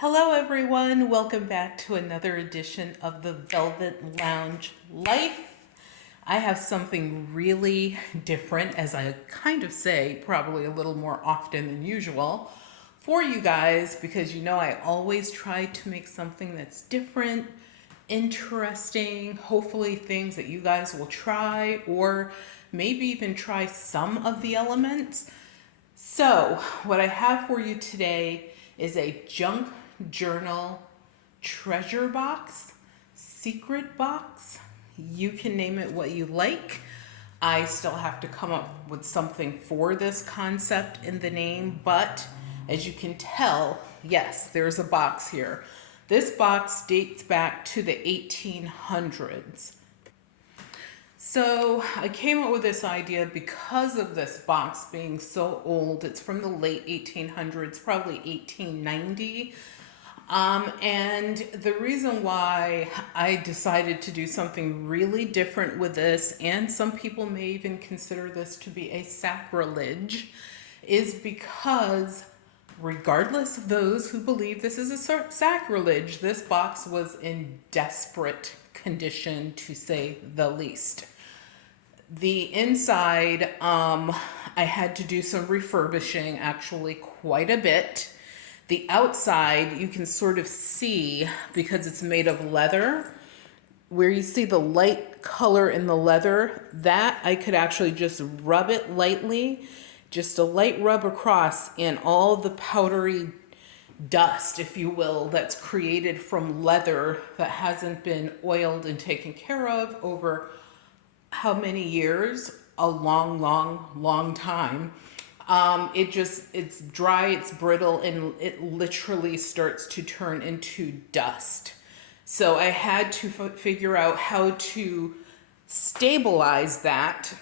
Hello, everyone. Welcome back to another edition of the Velvet Lounge Life. I have something really different, as I kind of say, probably a little more often than usual, for you guys because you know I always try to make something that's different, interesting, hopefully things that you guys will try or maybe even try some of the elements. So, what I have for you today is a junk journal treasure box, secret box. You can name it what you like. I still have to come up with something for this concept in the name, but as you can tell, yes, there's a box here. This box dates back to the 1800s. So I came up with this idea because of this box being so old. It's from the late 1800s, probably 1890. And the reason why I decided to do something really different with this, and some people may even consider this to be a sacrilege, is because regardless of those who believe this is a sacrilege, this box was in desperate condition, to say the least. The inside, I had to do some refurbishing, actually quite a bit. The outside, you can sort of see, because it's made of leather, where you see the light color in the leather, that I could actually just rub it lightly, just a light rub across, and all the powdery dust, if you will, that's created from leather that hasn't been oiled and taken care of over how many years? A long time. It's dry, it's brittle, and it literally starts to turn into dust. So I had to figure out how to stabilize that,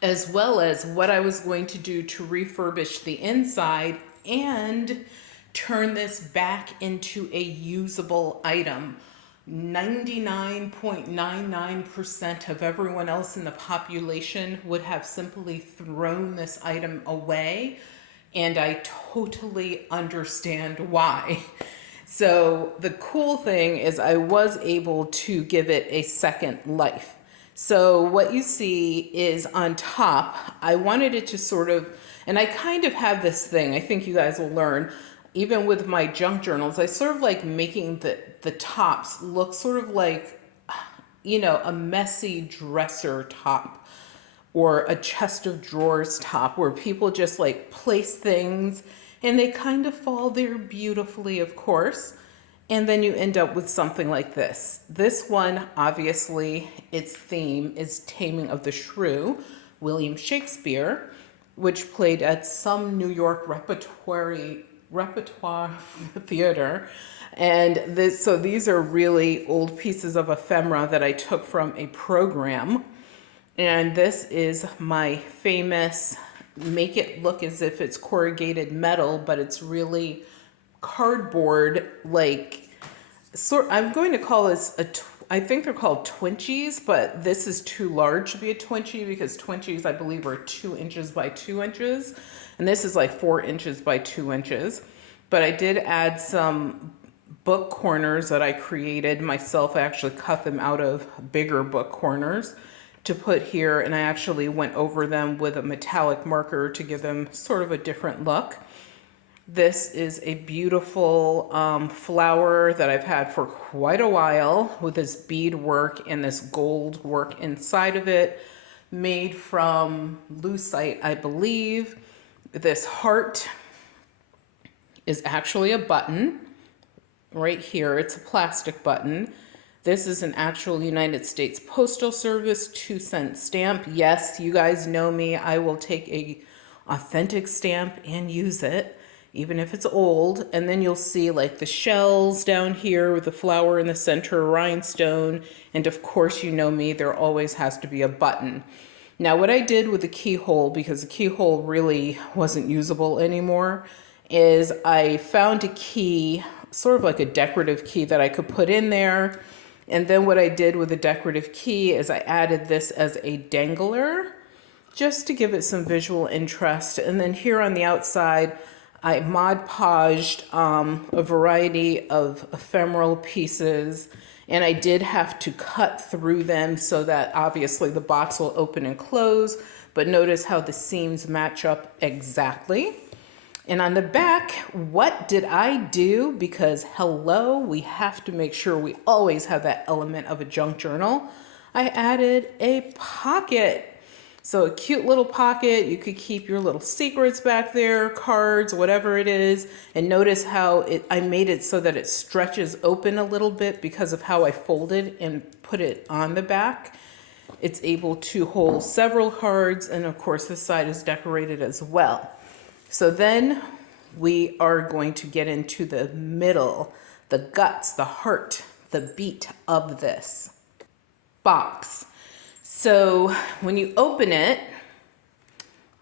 as well as what I was going to do to refurbish the inside and turn this back into a usable item. 99.99% of everyone else in the population would have simply thrown this item away, and I totally understand why. So the cool thing is I was able to give it a second life. So what you see is on top, I wanted it to sort of, and I kind of have this thing, I think you guys will learn, even with my junk journals, I sort of like making the tops look sort of like, a messy dresser top or a chest of drawers top where people just like place things and they kind of fall there beautifully, of course. And then you end up with something like this. This one, obviously, its theme is Taming of the Shrew, William Shakespeare, which played at some New York repertoire theater. And so these are really old pieces of ephemera that I took from a program. And this is my famous, make it look as if it's corrugated metal, but it's really cardboard, like, I'm going to call this I think they're called twinchies, but this is too large to be a twinchie because twinchies, I believe, are 2 inches by 2 inches. And this is like 4 inches by 2 inches. But I did add some book corners that I created myself. I actually cut them out of bigger book corners to put here. And I actually went over them with a metallic marker to give them sort of a different look. This is a beautiful flower that I've had for quite a while with this bead work and this gold work inside of it, made from lucite, I believe. This heart is actually a button right here. It's a plastic button. This is an actual United States Postal Service 2-cent stamp. Yes, you guys know me. I will take a authentic stamp and use it, even if it's old. And then you'll see like the shells down here with the flower in the center, rhinestone. And of course, you know me, there always has to be a button. Now, what I did with the keyhole, because the keyhole really wasn't usable anymore, is I found a key, sort of like a decorative key that I could put in there. And then what I did with the decorative key is I added this as a dangler just to give it some visual interest. And then here on the outside, I Mod Podged a variety of ephemeral pieces, and I did have to cut through them so that obviously the box will open and close, but notice how the seams match up exactly. And on the back, what did I do? Because hello, we have to make sure we always have that element of a junk journal. I added a pocket. So a cute little pocket, you could keep your little secrets back there, cards, whatever it is. And notice how I made it so that it stretches open a little bit because of how I folded and put it on the back. It's able to hold several cards, and of course this side is decorated as well. So then we are going to get into the middle, the guts, the heart, the beat of this box. So when you open it,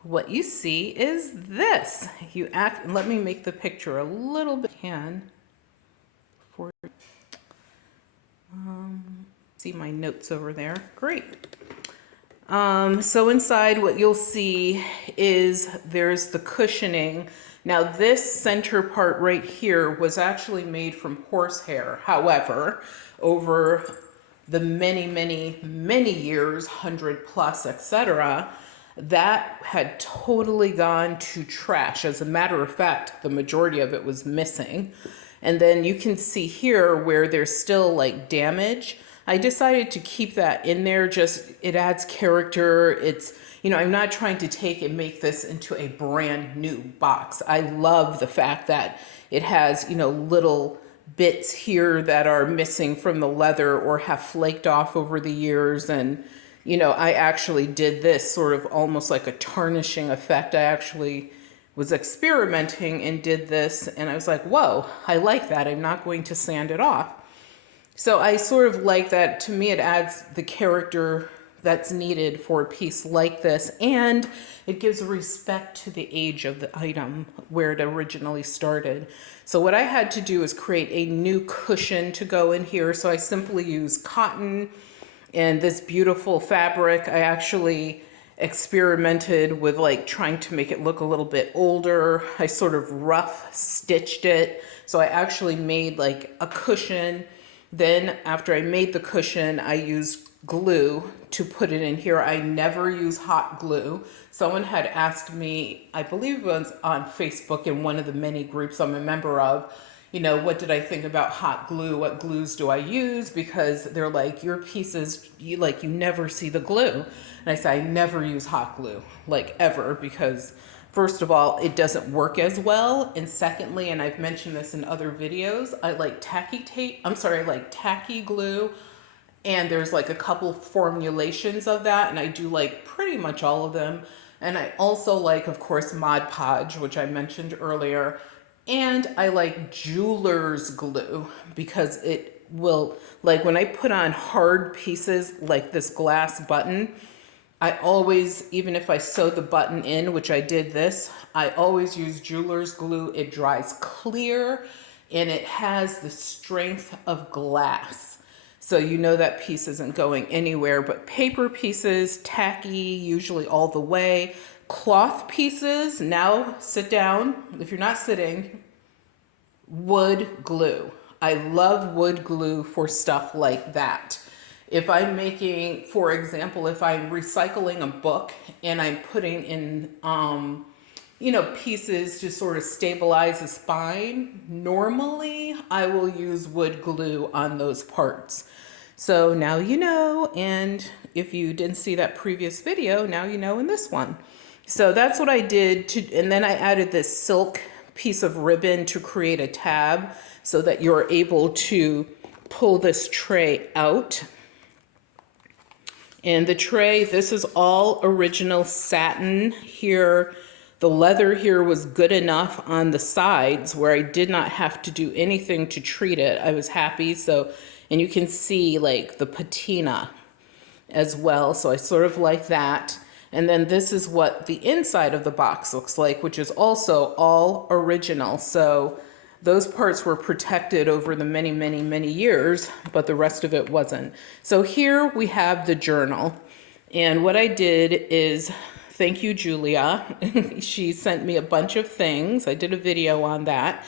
what you see is this. Let me make the picture a little bit see my notes over there. Great. So inside what you'll see is there's the cushioning. Now this center part right here was actually made from horsehair. However, over the many years, 100 plus, etc., that had totally gone to trash. As a matter of fact, the majority of it was missing. And then you can see here where there's still like damage. I decided to keep that in there, it adds character. It's, I'm not trying to take and make this into a brand new box. I love the fact that it has, little bits here that are missing from the leather or have flaked off over the years. And, I actually did this sort of almost like a tarnishing effect. I actually was experimenting and did this, and I was like, whoa, I like that. I'm not going to sand it off. So I sort of like that. To me, it adds the character that's needed for a piece like this, and it gives respect to the age of the item where it originally started. So what I had to do is create a new cushion to go in here. So I simply use cotton and this beautiful fabric. I actually experimented with like trying to make it look a little bit older. I sort of rough stitched it. So I actually made like a cushion. Then after I made the cushion, I used glue to put it in here. I never use hot glue. Someone had asked me, I believe it was on Facebook in one of the many groups I'm a member of, what did I think about hot glue? What glues do I use? Because they're like, your pieces, you never see the glue. And I say, I never use hot glue, like ever, because first of all, it doesn't work as well. And secondly, and I've mentioned this in other videos, I like tacky glue. And there's like a couple formulations of that. And I do like pretty much all of them. And I also like, of course, Mod Podge, which I mentioned earlier. And I like jeweler's glue because it will, like when I put on hard pieces like this glass button, I always, even if I sew the button in, which I did this, I always use jeweler's glue. It dries clear and it has the strength of glass. So that piece isn't going anywhere. But paper pieces, tacky, usually all the way. Cloth pieces, now sit down. If you're not sitting, wood glue. I love wood glue for stuff like that. If I'm making, for example, if I'm recycling a book and I'm putting in, pieces to sort of stabilize the spine, normally I will use wood glue on those parts. So now you know, and if you didn't see that previous video, now you know in this one. So that's what I did, and then I added this silk piece of ribbon to create a tab so that you're able to pull this tray out. And the tray, this is all original satin here. The leather here was good enough on the sides where I did not have to do anything to treat it. I was happy. So, and you can see like the patina as well. So I sort of like that. And then this is what the inside of the box looks like, which is also all original. So those parts were protected over the many years, but the rest of it wasn't. So here we have the journal. And what I did is Thank you, Julia. She sent me a bunch of things. I did a video on that.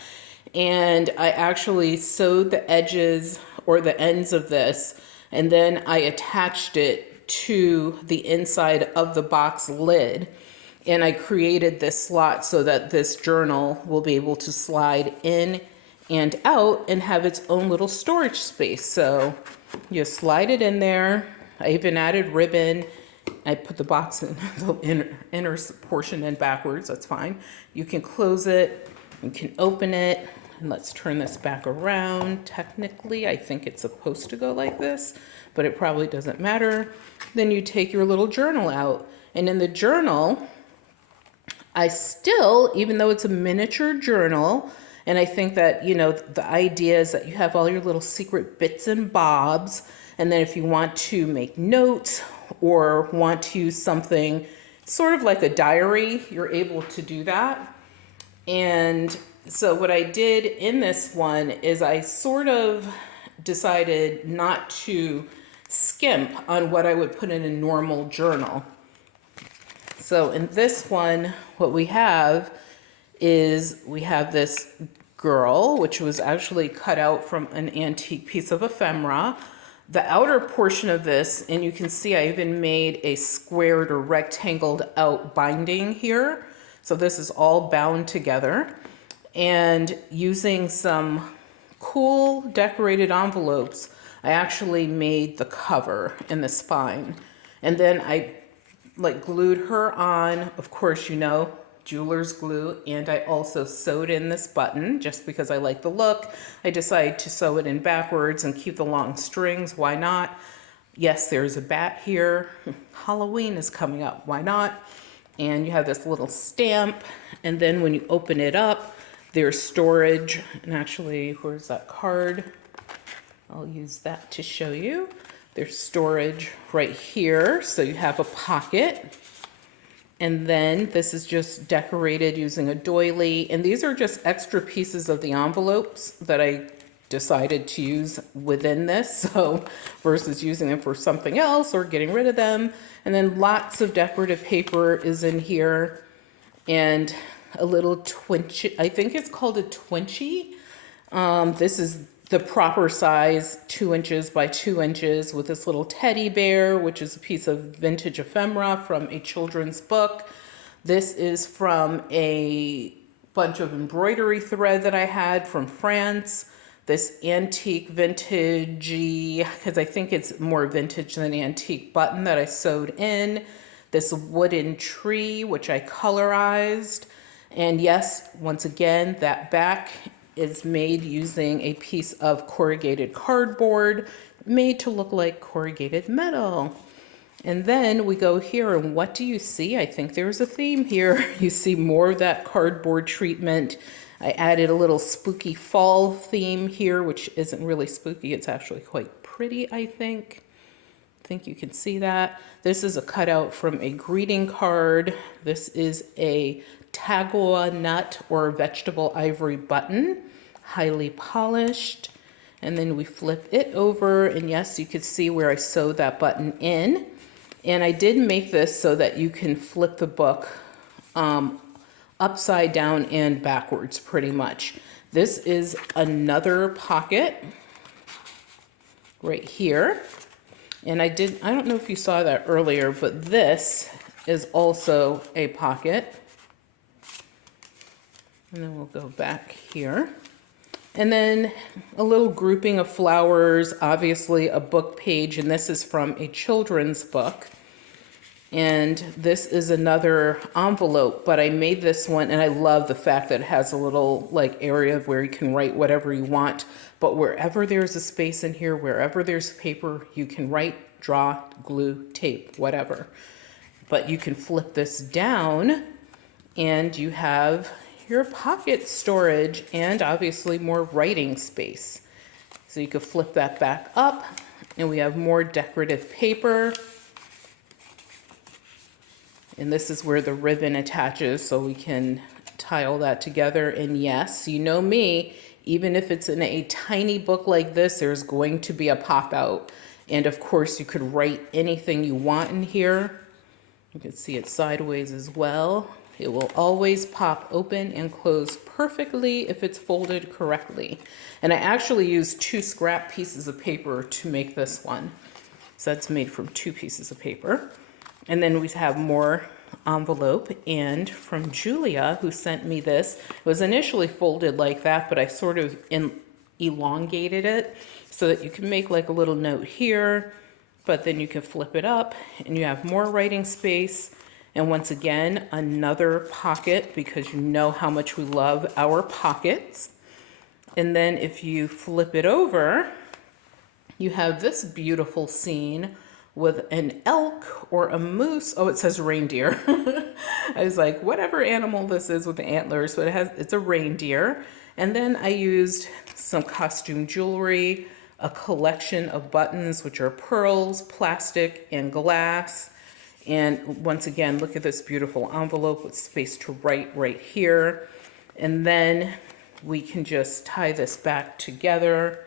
And I actually sewed the edges or the ends of this, and then I attached it to the inside of the box lid. And I created this slot so that this journal will be able to slide in and out and have its own little storage space. So you slide it in there. I even added ribbon. I put the box in the inner portion in backwards. That's fine. You can close it. You can open it. And let's turn this back around. Technically, I think it's supposed to go like this, but it probably doesn't matter. Then you take your little journal out. And in the journal, I still, even though it's a miniature journal, and I think that, you know, the idea is that you have all your little secret bits and bobs. And then if you want to make notes or want to use something sort of like a diary, you're able to do that. And so what I did in this one is I sort of decided not to skimp on what I would put in a normal journal. So in this one, what we have is we have this girl, which was actually cut out from an antique piece of ephemera. The outer portion of this, and you can see I even made a squared or rectangled out binding here. So this is all bound together. And using some cool decorated envelopes, I actually made the cover and the spine. And then I glued her on, of course, you know, jeweler's glue, and I also sewed in this button just because I like the look. I decided to sew it in backwards and keep the long strings. Why not? Yes, there's a bat here. Halloween is coming up. Why not? And you have this little stamp, and then when you open it up, there's storage. And actually, where's that card? I'll use that to show you. There's storage right here, so you have a pocket. And then this is just decorated using a doily. And these are just extra pieces of the envelopes that I decided to use within this. So versus using them for something else or getting rid of them. And then lots of decorative paper is in here. And a little twinchy, I think it's called a twinchy. This is the proper size, 2 inches by 2 inches, with this little teddy bear, which is a piece of vintage ephemera from a children's book. This is from a bunch of embroidery thread that I had from France. This antique vintage-y, because I think it's more vintage than antique, button that I sewed in. This wooden tree, which I colorized. And yes, once again, that back is made using a piece of corrugated cardboard made to look like corrugated metal. And then we go here, and what do you see? I think there's a theme here. You see more of that cardboard treatment. I added a little spooky fall theme here, which isn't really spooky. It's actually quite pretty, I think. I think you can see that. This is a cutout from a greeting card. This is a Tagua nut or vegetable ivory button, highly polished. And then we flip it over, and yes, you could see where I sewed that button in. And I did make this so that you can flip the book upside down and backwards pretty much. This is another pocket right here. And I don't know if you saw that earlier, but this is also a pocket. And then we'll go back here. And then a little grouping of flowers, obviously a book page, and this is from a children's book. And this is another envelope, but I made this one, and I love the fact that it has a little area where you can write whatever you want. But wherever there's a space in here, wherever there's paper, you can write, draw, glue, tape, whatever. But you can flip this down, and you have your pocket storage and obviously more writing space. So you could flip that back up, and we have more decorative paper. And this is where the ribbon attaches, so we can tie all that together. And yes, you know me, even if it's in a tiny book like this, there's going to be a pop out. And of course, you could write anything you want in here. You can see it sideways as well. It will always pop open and close perfectly if it's folded correctly. And I actually used 2 scrap pieces of paper to make this one. So that's made from 2 pieces of paper. And then we have more envelope, and from Julia, who sent me this. It was initially folded like that, but I sort of elongated it so that you can make like a little note here, but then you can flip it up and you have more writing space. And once again, another pocket, because you know how much we love our pockets. And then if you flip it over, you have this beautiful scene with an elk or a moose. Oh, it says reindeer. I was like, whatever animal this is with the antlers, but it's a reindeer. And then I used some costume jewelry, a collection of buttons, which are pearls, plastic, and glass. And once again, look at this beautiful envelope with space to write right here. And then we can just tie this back together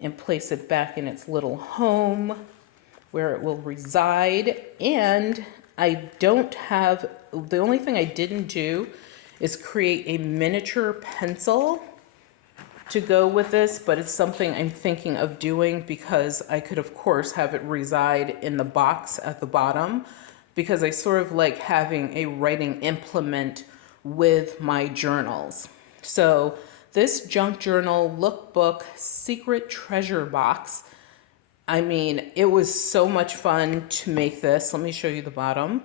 and place it back in its little home where it will reside. And I don't have, the only thing I didn't do is create a miniature pencil to go with this, but it's something I'm thinking of doing because I could of course have it reside in the box at the bottom, because I sort of like having a writing implement with my journals. So this junk journal lookbook secret treasure box, I mean, it was so much fun to make this. Let me show you the bottom.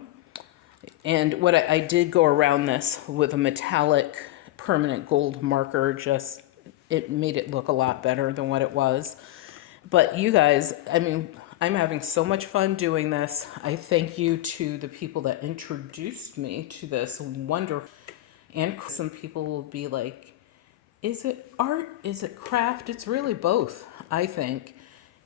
And what I did go around this with a metallic permanent gold marker, just it made it look a lot better than what it was. But you guys, I mean, I'm having so much fun doing this. I thank you to the people that introduced me to this wonderful, and some people will be like, is it art? Is it craft? It's really both, I think.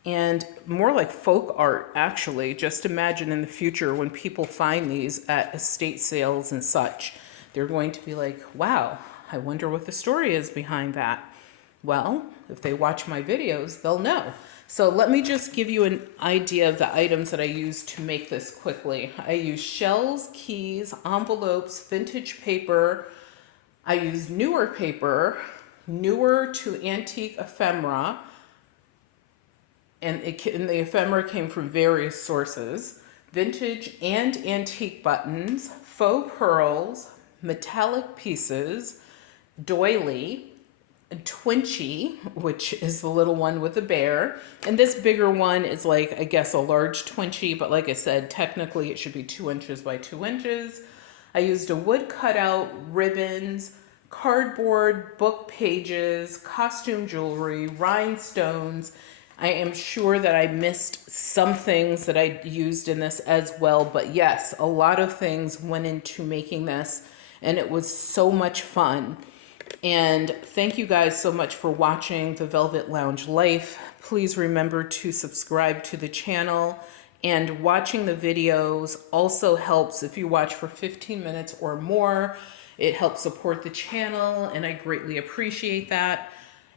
And more like folk art, actually. Just imagine in the future when people find these at estate sales and such, they're going to be like, wow, I wonder what the story is behind that. Well, if they watch my videos, they'll know. So let me just give you an idea of the items that I used to make this quickly. I used shells, keys, envelopes, vintage paper. I used newer paper, newer to antique ephemera, and the ephemera came from various sources, vintage and antique buttons, faux pearls, metallic pieces, doily, twinchy, which is the little one with the bear, and this bigger one is like, I guess, a large twinchy, but like I said, technically it should be 2 inches by 2 inches. I used a wood cutout, ribbons, cardboard, book pages, costume jewelry, rhinestones. I am sure that I missed some things that I used in this as well, but yes, a lot of things went into making this, and it was so much fun. And thank you guys so much for watching the Velvet Lounge Life. Please remember to subscribe to the channel, and watching the videos also helps. If you watch for 15 minutes or more, it helps support the channel, and I greatly appreciate that.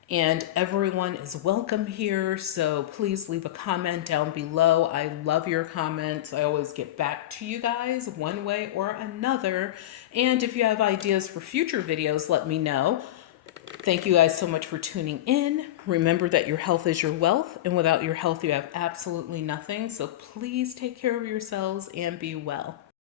And everyone is welcome here, so please leave a comment down below. I love your comments. I always get back to you guys one way or another. And if you have ideas for future videos, let me know. Thank you guys so much for tuning in. Remember that your health is your wealth, and without your health, you have absolutely nothing. So please take care of yourselves and be well.